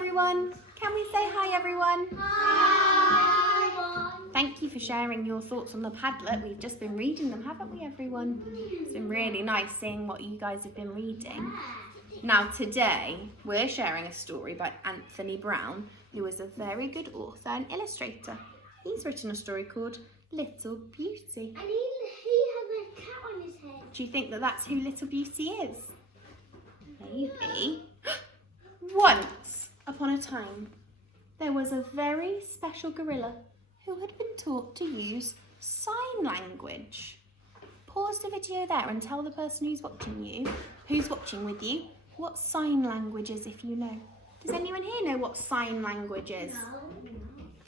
everyone. Can we say hi, everyone? Hi. Thank you for sharing your thoughts on the Padlet. We've just been reading them, haven't we, everyone? It's been really nice seeing what you guys have been reading. Now, today, we're sharing a story by Anthony Brown, who is a very good author and illustrator. He's written a story called Little Beauty. And he has a cat on his head. Do you think that that's who Little Beauty is? Maybe. Once upon a time, there was a very special gorilla who had been taught to use sign language. Pause the video there and tell the person who's watching with you, what sign language is, if you know. Does anyone here know what sign language is?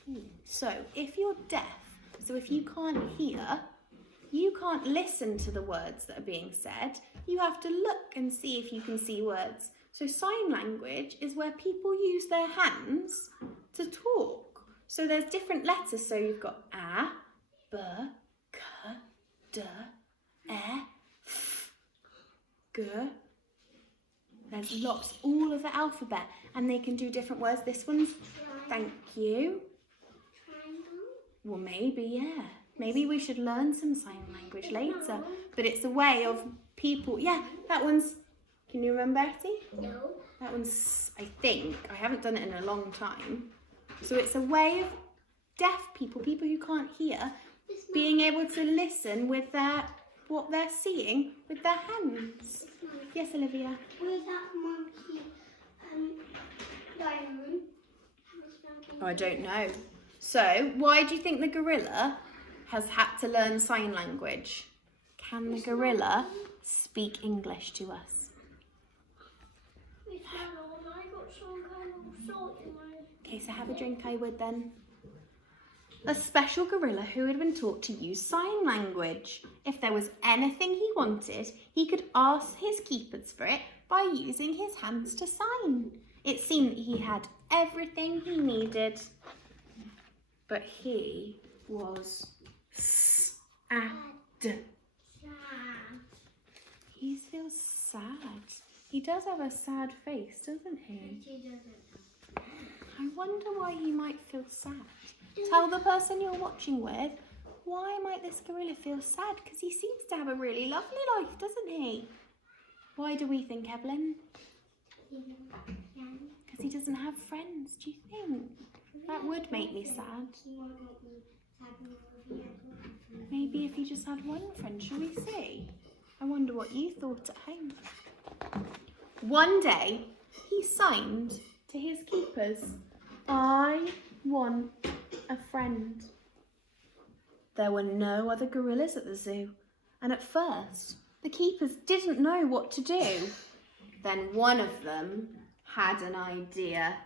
No. So, if you're deaf, so if you can't hear, you can't listen to the words that are being said. You have to look and see if you can see words. So sign language is where people use their hands to talk. So there's different letters. So you've got A, B, K, D, E, F, G. There's lots, all of the alphabet, and they can do different words. This one's thank you. Triangle. Well, maybe, yeah. Maybe we should learn some sign language later. But it's a way of people, yeah, that one's, can you remember, Betty? No. That one's, I think, I haven't done it in a long time. So it's a way of deaf people, people who can't hear, being able to listen with what they're seeing with their hands. Yes, Olivia? Was that monkey diamond? Oh, I don't know. So why do you think the gorilla has had to learn sign language? Can the gorilla speak English to us? Okay, so have a drink, I would then. A special gorilla who had been taught to use sign language. If there was anything he wanted, he could ask his keepers for it by using his hands to sign. It seemed that he had everything he needed. But he was sad. He feels sad. He does have a sad face, doesn't he? I wonder why he might feel sad. Tell the person you're watching with, why might this gorilla feel sad? Because he seems to have a really lovely life, doesn't he? Why do we think, Evelyn? Because he doesn't have friends, do you think? That would make me sad. Maybe if he just had one friend, shall we see? I wonder what you thought at home. One day, he signed to his keepers, I want a friend. There were no other gorillas at the zoo, and at first, the keepers didn't know what to do. Then one of them had an idea.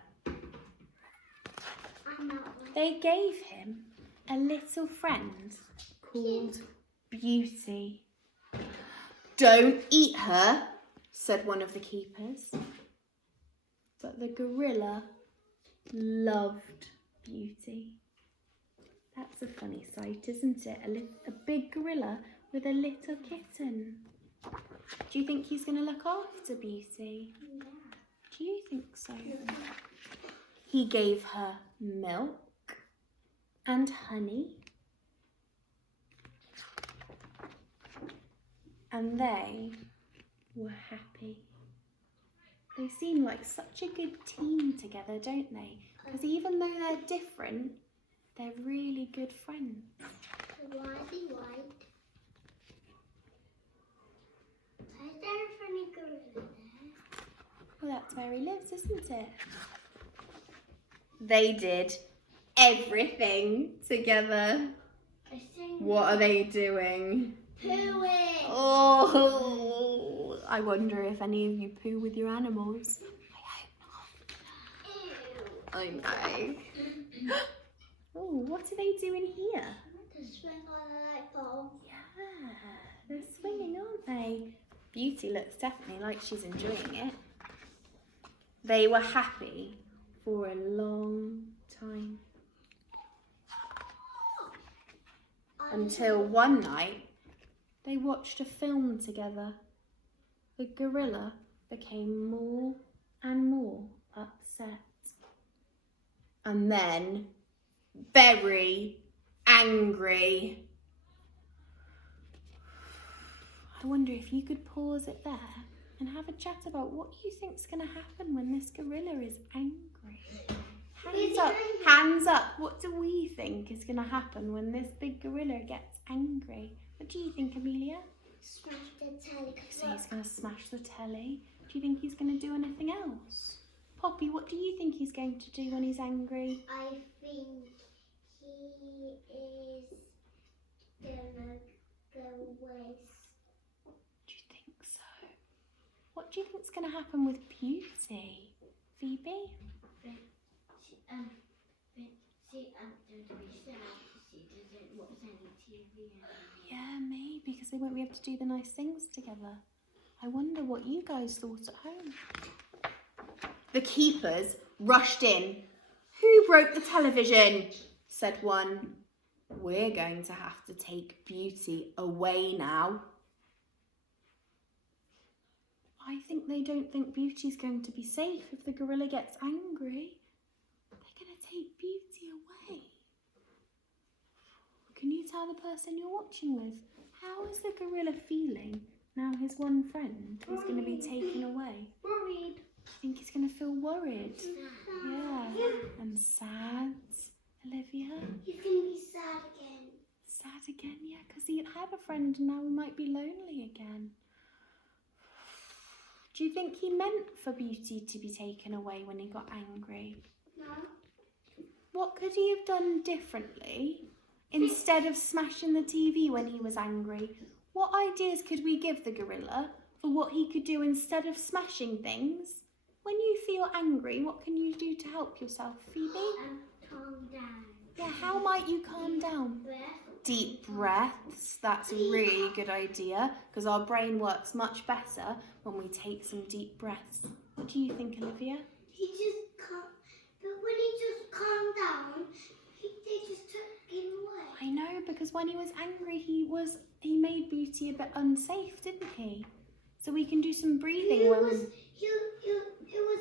They gave him a little friend called Beauty. Don't eat her, said one of the keepers. But the gorilla loved Beauty. That's a funny sight, isn't it? A big gorilla with a little kitten. Do you think he's going to look after Beauty? Yeah. Do you think so? He gave her milk and honey. And they were happy. They seem like such a good team together, don't they? Because even though they're different, they're really good friends. Why is he white? Is there a funny gorilla there? Well, that's where he lives, isn't it? They did everything together. What are they doing? Pooing. Oh, I wonder if any of you poo with your animals. I hope not. I know. Oh, what are they doing here? To swing on a light bulb. Yeah, they're swinging, aren't they? Beauty looks definitely like she's enjoying it. They were happy for a long time. Until one night, they watched a film together. The gorilla became more and more upset. and then very angry. I wonder if you could pause it there and have a chat about what you think's going to happen when this gorilla is angry. Hands up, hands up. What do we think is going to happen when this big gorilla gets angry? What do you think, Amelia? Smash the telly. So he's going to smash the telly. Do you think he's going to do anything else? Poppy, what do you think he's going to do when he's angry? I think he is gonna go away. Do you think so? What do you think's going to happen with Beauty? Phoebe? She going to be sad. She doesn't watch any TV anymore. Yeah, maybe, because they won't be able to do the nice things together. I wonder what you guys thought at home. The keepers rushed in. Who broke the television? Said one. We're going to have to take Beauty away now. I think they don't think Beauty's going to be safe if the gorilla gets angry. They're going to take Beauty away. Can you tell the person you're watching with? How is the gorilla feeling now his one friend is going to be taken away? Worried. I think he's going to feel worried. Yeah. And sad. Olivia? He's going to be sad again. Sad again, yeah, because he had a friend and now he might be lonely again. Do you think he meant for Beauty to be taken away when he got angry? No. What could he have done differently instead of smashing the TV when he was angry? What ideas could we give the gorilla for what he could do instead of smashing things? When you feel angry, what can you do to help yourself, Phoebe? Calm down. Yeah, how might you calm down? Breath. Deep breaths. That's a really good idea because our brain works much better when we take some deep breaths. What do you think, Olivia? He just calm. But when he just calmed down, they just took him away. I know, because when he was angry, he made Beauty a bit unsafe, didn't he? So we can do some breathing. He was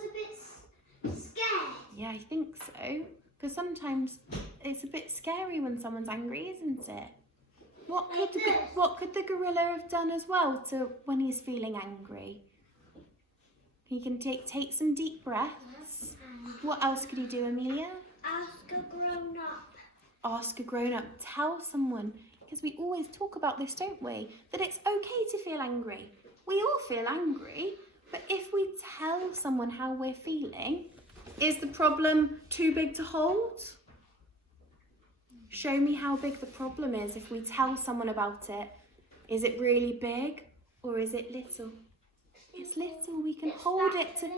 a bit scared. Yeah, I think so. Because sometimes it's a bit scary when someone's angry, isn't it? What could the gorilla have done as well to when he's feeling angry? He can take some deep breaths. What else could he do, Amelia? Ask a grown up. Ask a grown-up. Tell someone. Because we always talk about this, don't we? That it's okay to feel angry. We all feel angry. But if we tell someone how we're feeling, is the problem too big to hold? Show me how big the problem is if we tell someone about it. Is it really big or is it little? It's little. We can hold it to.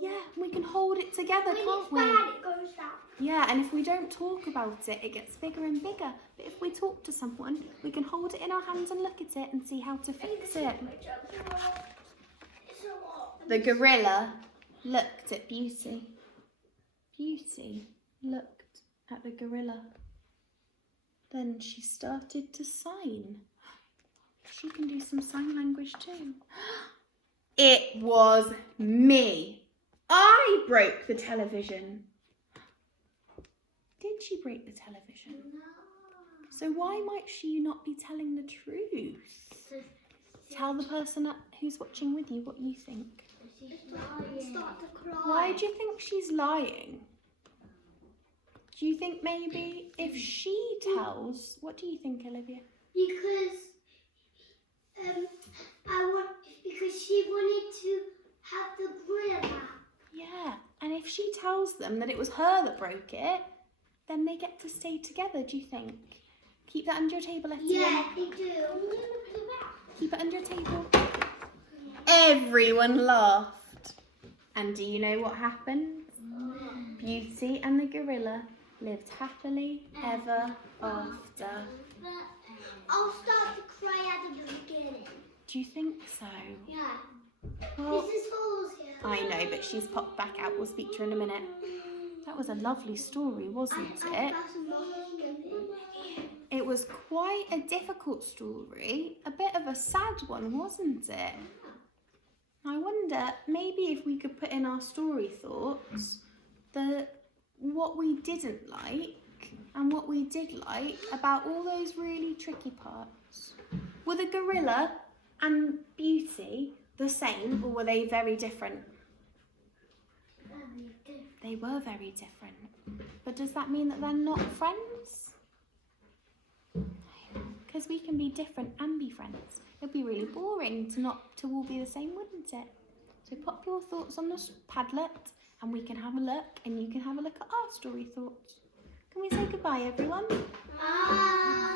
Yeah, we can hold it together, can't we? When it's bad, it goes down. Yeah, and if we don't talk about it, it gets bigger and bigger. But if we talk to someone, we can hold it in our hands and look at it and see how to fix it. The gorilla looked at Beauty. Beauty looked at the gorilla. Then she started to sign. She can do some sign language too. It was me. I broke the television. Did she break the television? No. So why might she not be telling the truth? Tell the person who's watching with you what you think. Start to cry. Why do you think she's lying? Do you think maybe if she tells, what do you think, Olivia? Because because she wanted to have the gorilla back. Yeah, and if she tells them that it was her that broke it, then they get to stay together, do you think? Keep that under your table, Letty. Yeah, they do. Keep it under your table. Everyone laughed. And do you know what happened? Beauty and the gorilla lived happily ever after. I'll start to cry at the beginning. Do you think so? Yeah. Well, Mrs. Hall's here. I know, but she's popped back out. We'll speak to her in a minute. That was a lovely story, wasn't it? It was quite a difficult story. A bit of a sad one, wasn't it? I wonder, maybe if we could put in our story thoughts that what we didn't like and what we did like about all those really tricky parts. Were the gorilla and Beauty the same, or were they very different? Very different. They were very different. But does that mean that they're not friends? Because we can be different and be friends. It'd be really boring to all be the same, wouldn't it? So pop your thoughts on the Padlet and we can have a look, and you can have a look at our story thoughts. Can we say goodbye, everyone? Bye.